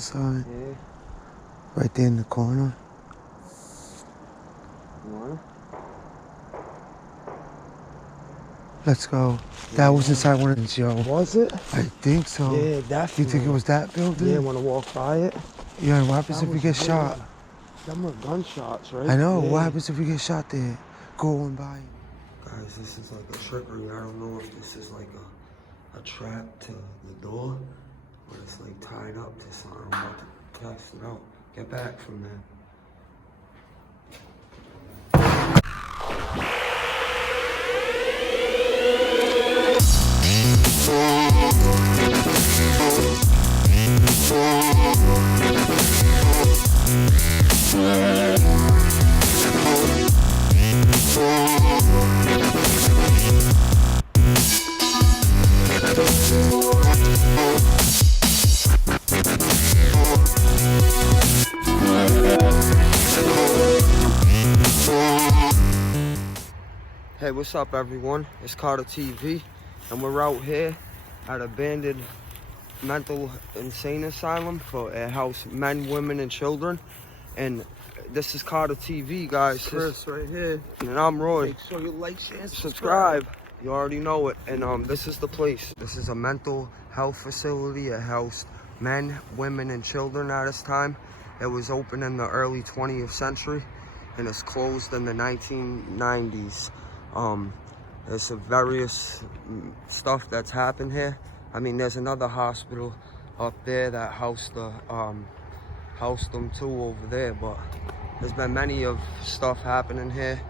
Side, Yeah. right there in the corner. You wanna? Let's go. That was inside one of these, yo. Was it? I think so. Yeah, Do definitely. you think it was that building? Yeah, wanna walk by it? Yeah, what happens That if we was get shot? weird. Them were gunshots, right? I know. Yeah. What happens if we get shot there? Going by. Guys, this is like a trickery. I don't know if this is like a trap to the door, or it's like tied up to something. I'm about to test it out. Get back from there. Hey, what's up everyone? It's Carter TV, and we're out here at abandoned mental insane asylum for a house men, women, and children. And this is Carter TV, guys. Chris, right here. And I'm Roy. Make sure you like, share, and Subscribe. You already know it. And this is the place. This is a mental health facility. It housed men, women, and children at this time. It was opened in the early 20th century, and it's closed in the 1990s. There's various stuff that's happened here. I mean, there's another hospital up there that housed them too over there, but there's been many of stuff happening here.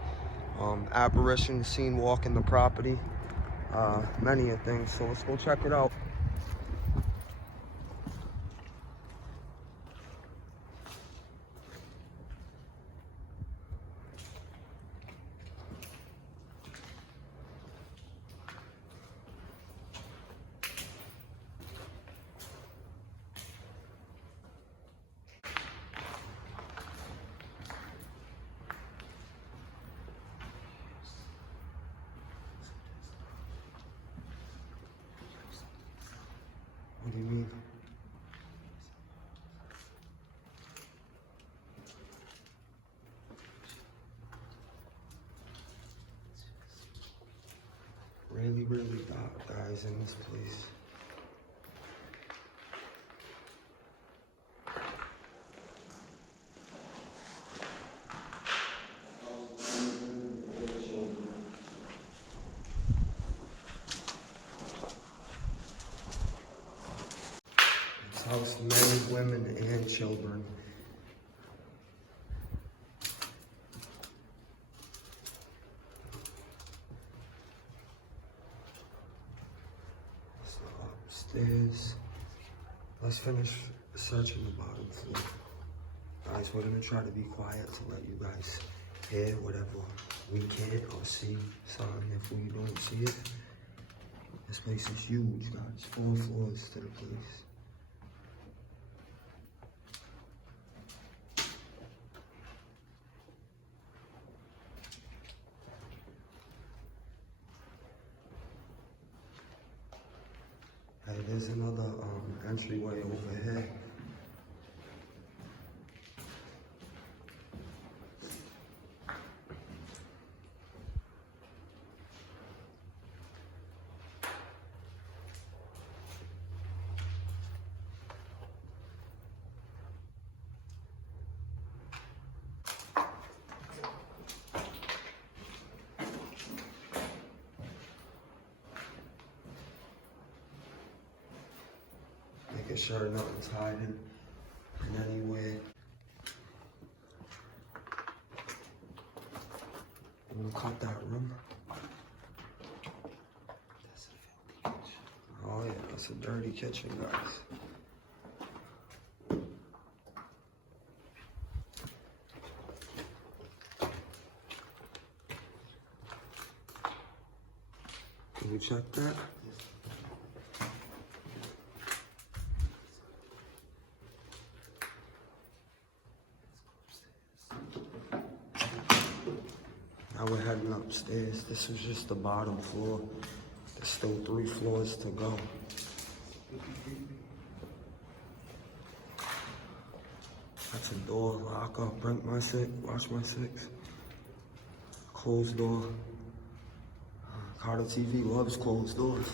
Apparitions seen walking the property, many of things. So let's go check it out. What do you mean? Really dark, guys, in this place. It's housed men, women, and children. So upstairs. Let's finish searching the bottom floor. Guys, we're gonna try to be quiet to let you guys hear whatever we can or see something if we don't see it. This place is huge, guys. 4 floors to the place. Hey, there's another entryway over here. Making sure nothing's hiding in any way. I'm gonna cut that room. Oh yeah, that's a dirty kitchen, guys. Can you check that? Now we're heading upstairs. This is just the bottom floor. There's still 3 floors to go. That's a door, lock up, drink my six, watch my six. Closed door. Carter TV loves closed doors.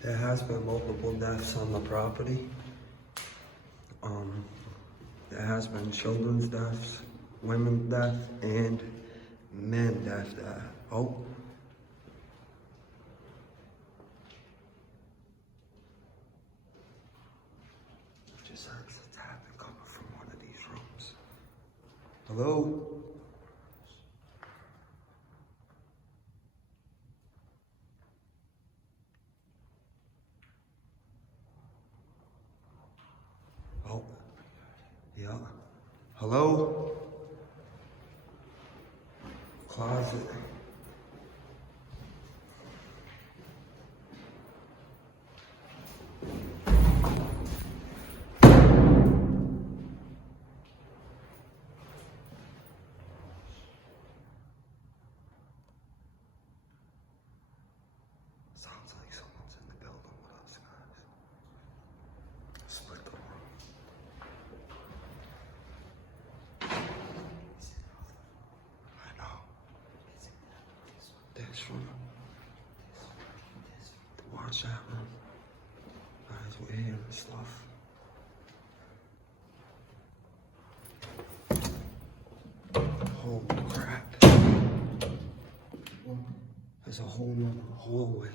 There has been multiple deaths on the property. There has been children's deaths, women's death, and men death. Oh. I just heard a tapping coming from one of these rooms. Hello? Oh, yeah. Hello? Closet. Sounds like someone's in the building with us, guys. Split the room. I know. This room. Watch that room. Guys, we're hearing stuff. Holy crap. There's a whole nother hallway.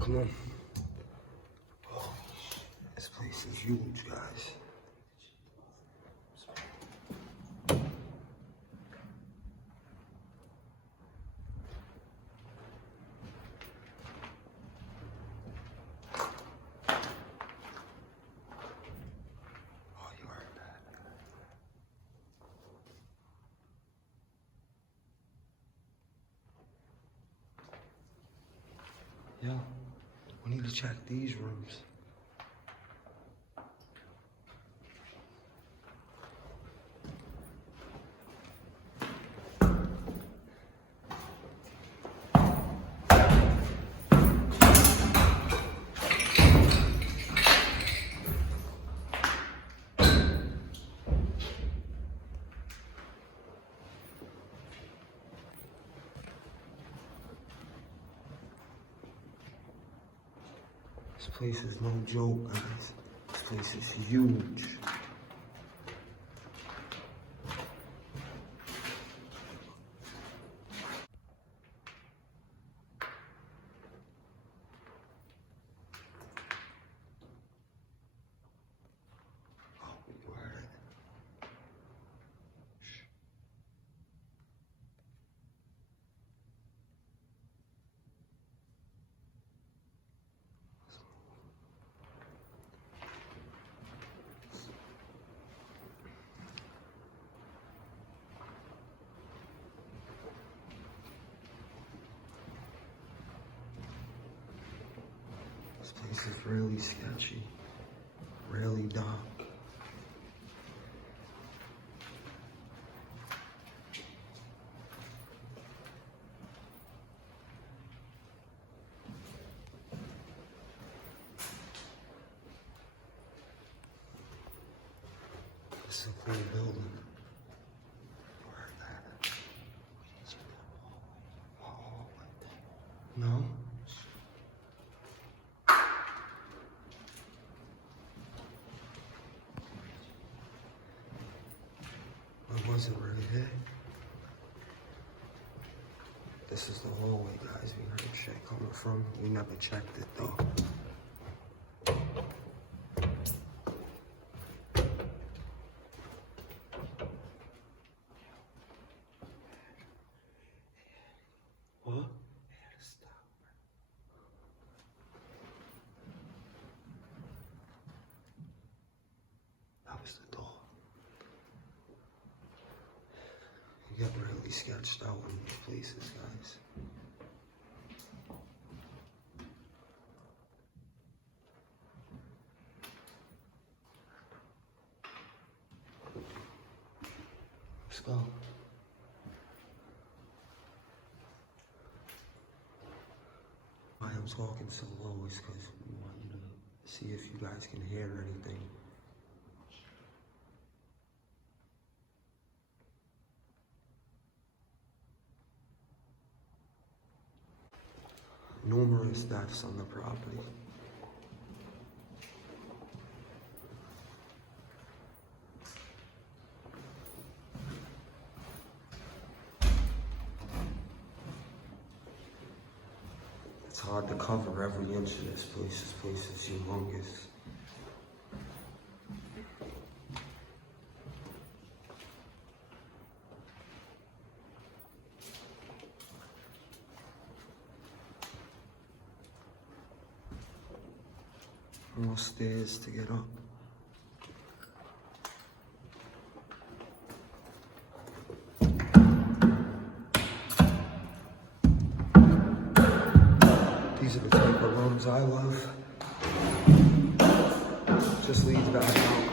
Come on. Oh, this place is huge, guys. Oh, you heard that. Yeah, we need to check these rooms. This place is no joke, guys. This place is huge. Oh, you heard it. Shh. This place is really sketchy, really dark. This is a cool building. You heard that? No? wasn't really here. This is the hallway, guys. We heard shit coming from. We never checked it though. What? That was the door. You get really sketched out in these places, guys. Let's go. Why I'm talking so low is because we want you to see if you guys can hear anything. Numerous deaths on the property. It's hard to cover every inch of this place. This place is humongous. More stairs to get up. These are the type of rooms I love. Just leads back out.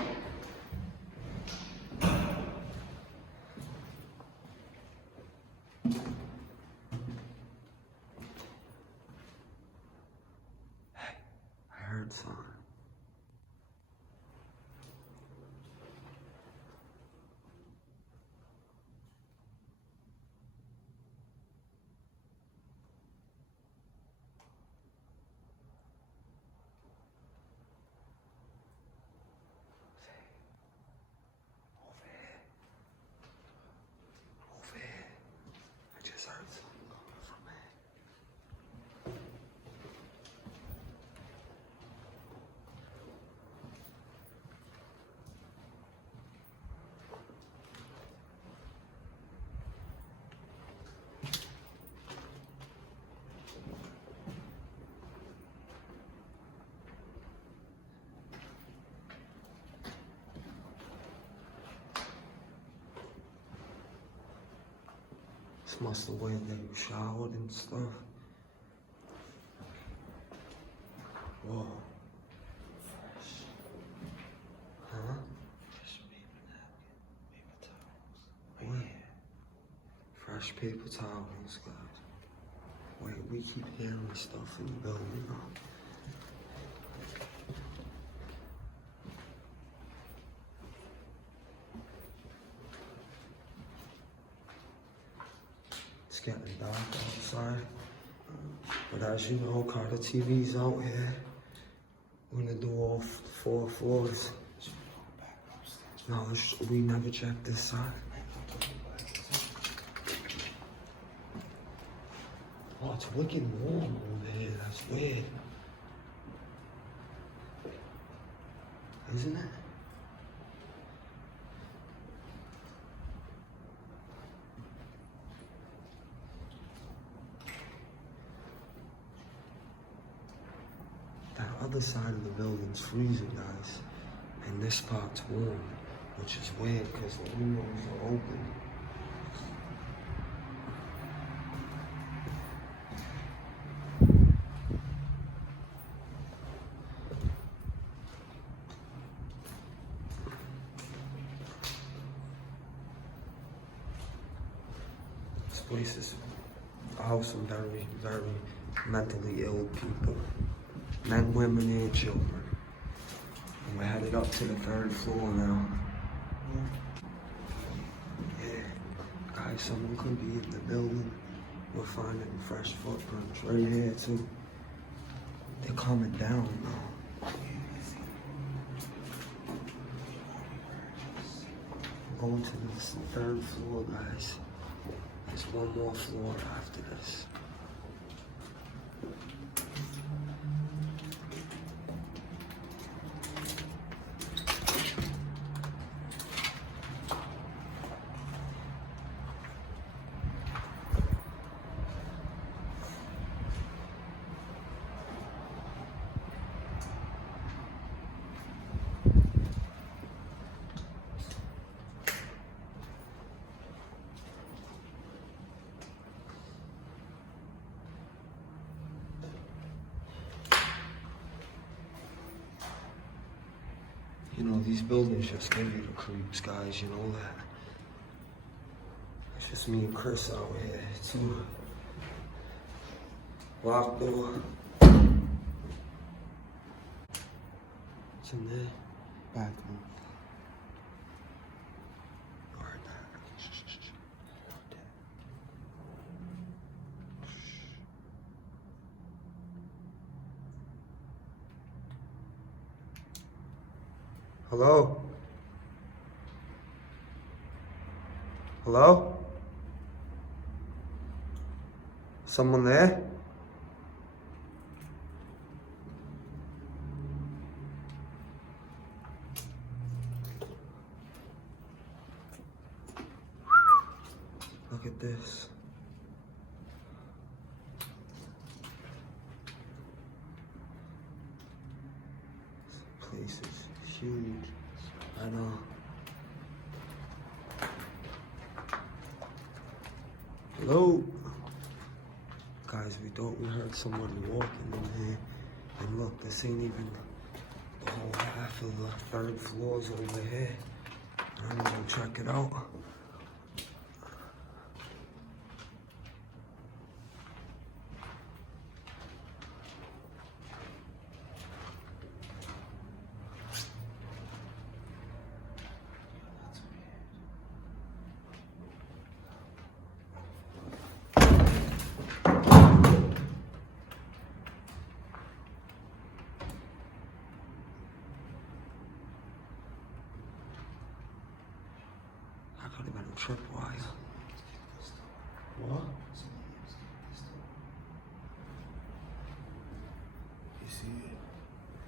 Hey, I heard something. This must have where they showered and stuff. Whoa. Fresh. Huh? Fresh paper napkin, paper towels. Right here. Fresh paper towels, guys. Wait, we keep hearing stuff in the building now. It's getting dark outside, but as you know, Carter TV's out here. We're gonna do all 4 floors. No, we never checked this side. Oh, it's wicked warm over here. That's weird. Isn't it? That other side of the building's freezing, guys. And this part's warm, which is weird because the windows are open. This place is a house of very, very mentally ill people. Men, women, and children. And we're headed up to the 3rd floor now. Yeah. Guys, someone could be in the building. We're finding fresh footprints right here too. They're coming down now. Going to this third floor, guys. There's one more floor after this. You know, these buildings just give you the creeps, guys, you know that. It's just me and Chris out here, too. Locked door. What's in there? Bathroom. You heard that? Hello? Hello? Someone there? Look at this. This place is huge. I know. Hello? Guys, we thought we heard someone walking in here. And look, this ain't even the whole half of the third floor's over here. I'm gonna go check it out. That could have been a tripwire. What? You see it?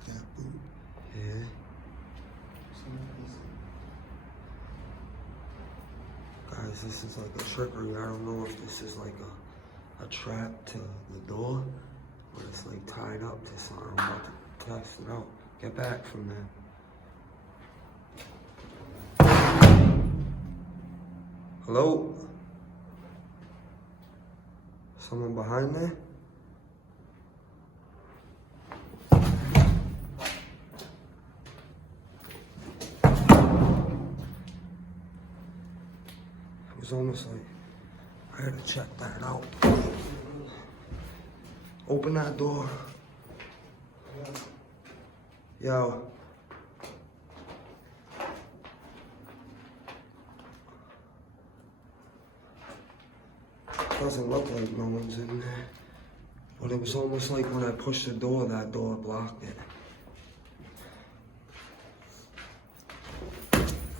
That boot. Yeah. Guys, this is like a trickery. I don't know if this is like a trap to the door, or it's like tied up to something. I'm about to test it out. Get back from there. Hello? Someone behind there? It was almost like I had to check that out. Open that door. Yo. Doesn't look like no one's in there. But it was almost like when I pushed the door, that door blocked it.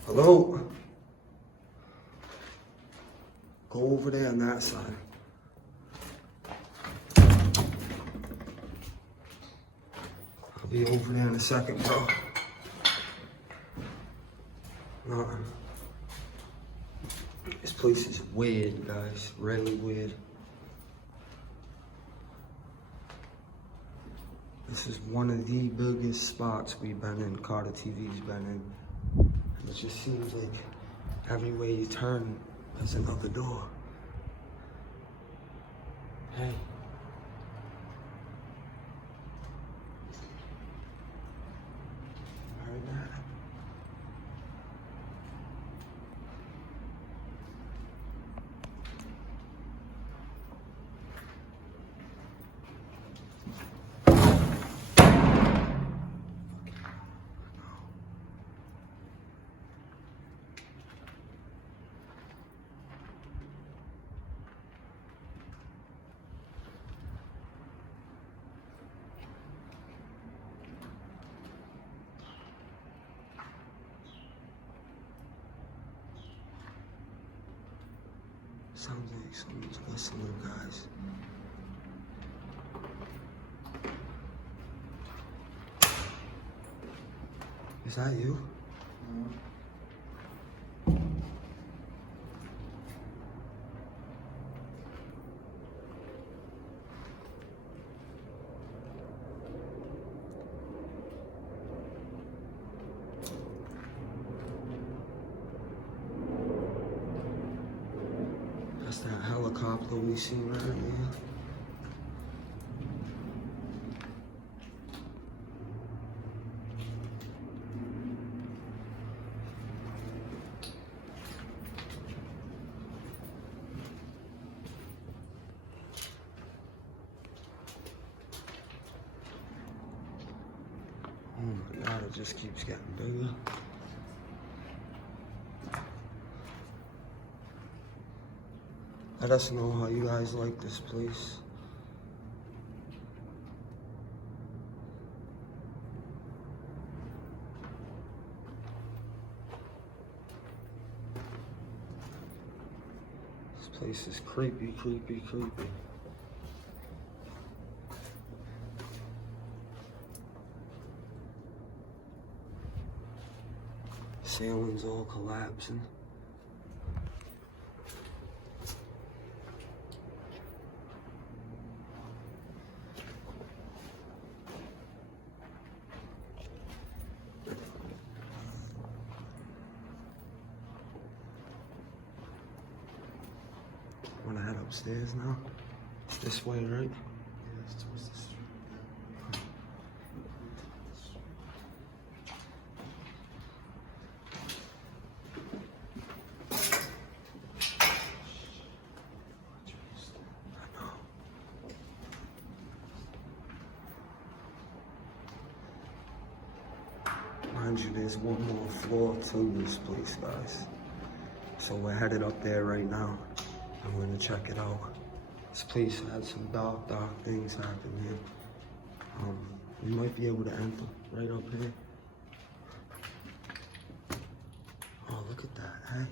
Hello? Go over there on that side. I'll be over there in a second, bro. Nothing. This place is weird, guys. Really weird. This is one of the biggest spots we've been in, Carter TV's been in. And it just seems like everywhere you turn, there's another door. Hey. Heard that? Sounds like someone's whistling, guys. Is that you? That's that helicopter we seen right there. Oh my God, it just keeps getting bigger. Let us know how you guys like this place. This place is creepy, creepy, creepy. Ceiling's all collapsing. Wanna head upstairs now? This way, right? Yeah, it's towards the street. Mind you, there's one more floor to this place, guys. So we're headed up there right now. And we're gonna check it out. This place had some dark things happen here. We might be able to enter right up here. Oh, look at that, hey?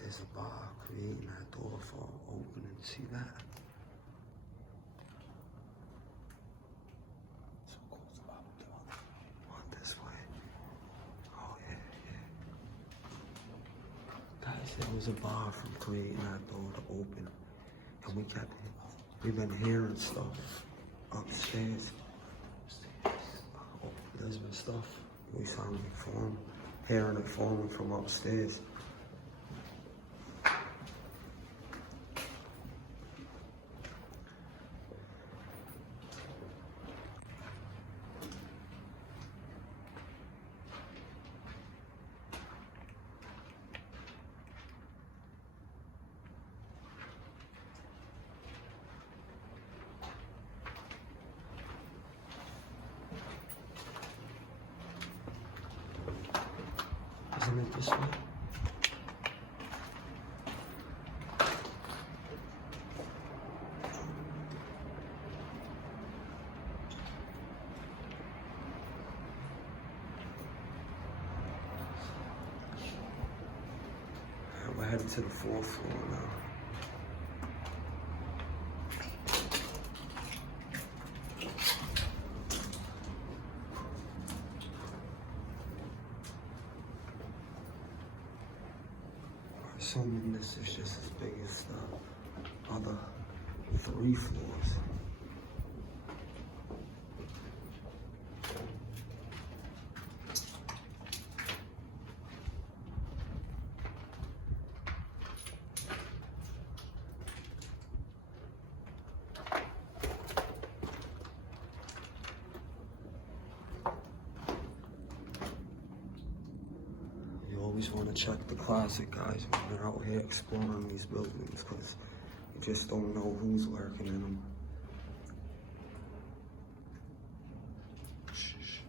There's a bar creating that door for opening. See that? So cool, it's about to come out. What, this way? Oh, yeah, yeah. Guys, there was a bar from creating that door to open. And we've been hearing stuff upstairs. Oh, there's been stuff. We sounded falling, hearing it falling from upstairs. Isn't it this way? We're headed to the 4th floor now. Assuming this is just as big as the other 3 floors. You always want to check the closet, guys, when you're out here exploring these buildings, because you just don't know who's lurking in them. Shh.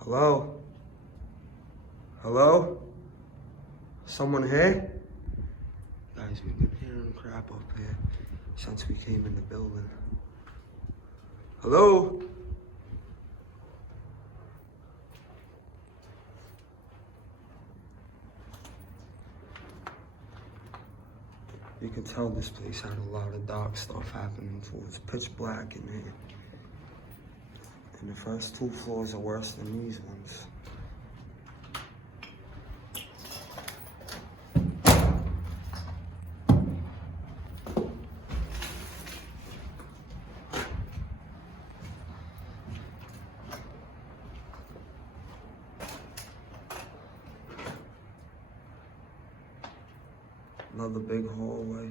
Hello? Hello? Someone here? Guys, we've been hearing crap up here since we came in the building. Hello? You can tell this place had a lot of dark stuff happening to it. It's pitch black in here. And the first 2 floors are worse than these ones. Another big hallway.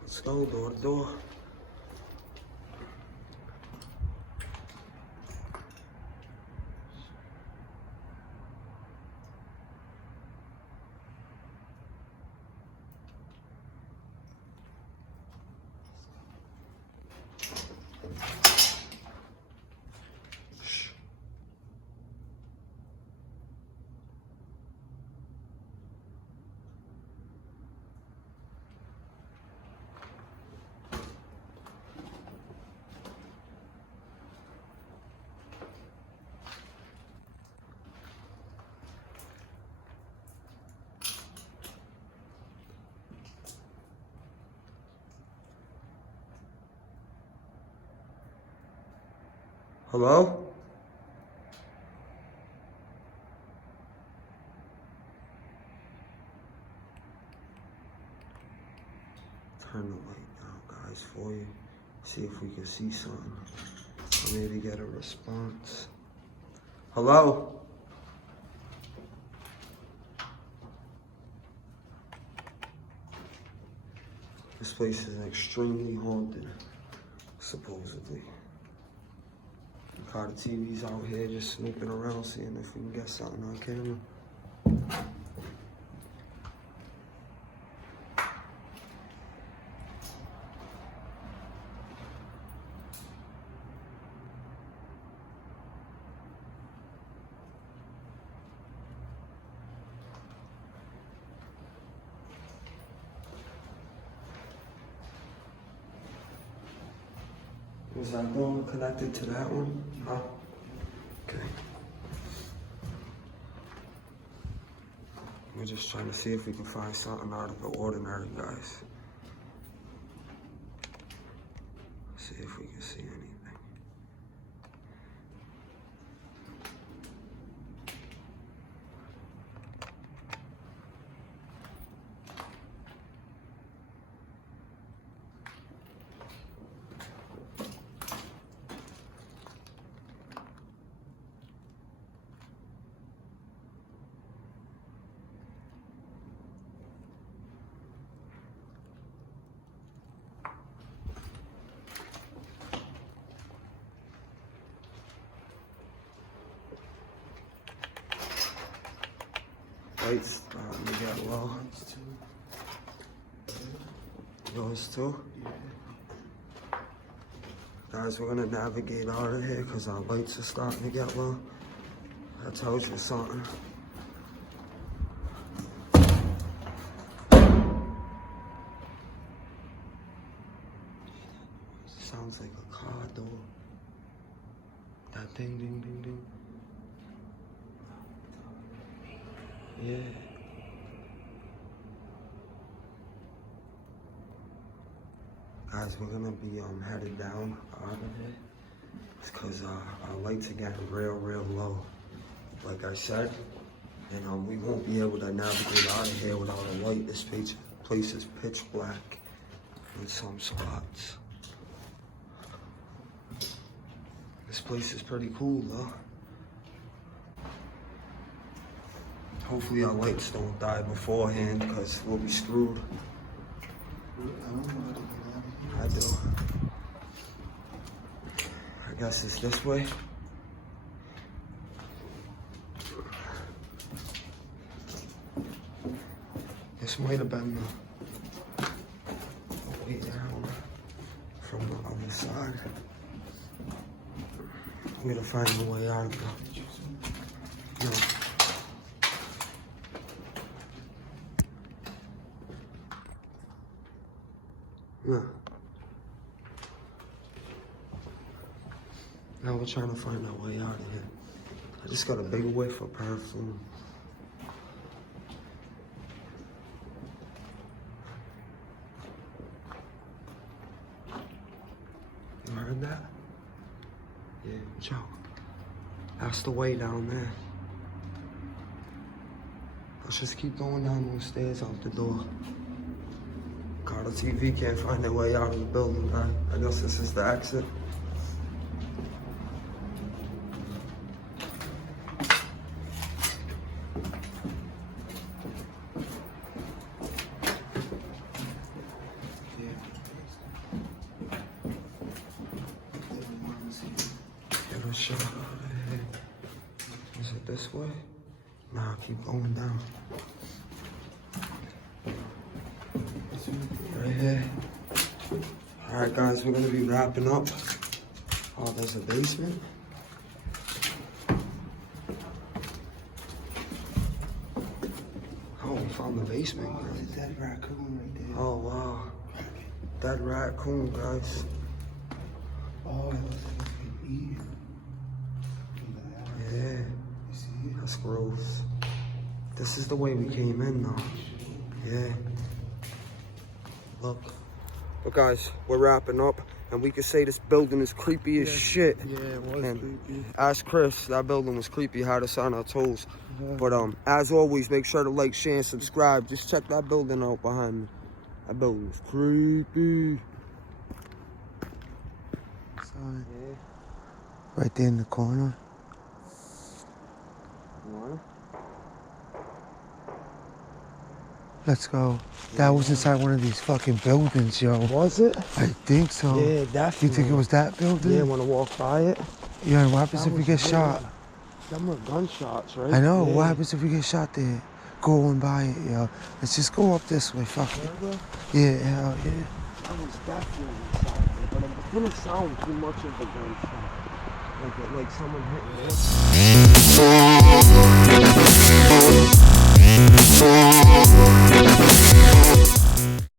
Let's go door to door. Hello? Turn the light down, guys, for you. See if we can see something. Or maybe get a response. Hello? This place is extremely haunted, supposedly. Got the TV's out here just snooping around, seeing if we can get something on camera. Was that door connected to that one? Huh? Okay. We're just trying to see if we can find something out of the ordinary, guys. See if we can see anything. Lights starting to get low. Yours too? Guys, we're gonna navigate out of here because our lights are starting to get low. That tells you something. Sounds like a car door. That ding, ding, ding, ding. Yeah. Guys, we're gonna be headed down out of here. It's cause our lights are getting real low, like I said. And we won't be able to navigate out of here without a light. This place is pitch black in some spots. This place is pretty cool though. Hopefully our lights don't die beforehand because we'll be screwed. I do. I guess it's this way. This might have been the way down from the other side. We're gonna find a way out of it. No. Yeah. Now we're trying to find our way out of here. I just got a big whiff of perfume. You heard that? Yeah, Joe. That's the way down there. Let's just keep going down those stairs out the door. Carter TV can't find their way out of the building. I guess this is the exit. Get a shot out of here. Is it this way? Nah, keep going down. Right here. Alright guys, we're gonna be wrapping up. Oh, there's a basement. Oh, we found the basement, guys. There's a dead raccoon right there. Oh wow. Dead raccoon, guys. Oh, it looks like it's been eaten. Yeah. You see it? That's gross. This is the way we came in though. Yeah. Look. But guys, we're wrapping up and we could say this building is creepy as shit. Yeah, it was And creepy. ask Chris, that building was creepy, had us on our toes. Yeah. But as always, make sure to like, share, and subscribe. Just check that building out behind me. That building is creepy. Son, Yeah. right there in the corner. You want it? Let's go. That was inside one of these fucking buildings, yo. Was it? I think so. Yeah, definitely. You think it was that building? Yeah, wanna walk by it? Yeah, what happens That if we was get weird. shot? Them were gunshots, right? I know. Yeah. What happens if we get shot there? Going by it, yo. Let's just go up this way. Fuck it. Remember? Yeah, hell yeah. That was definitely inside there, but it didn't sound too much of a gunshot. Like someone hitting it.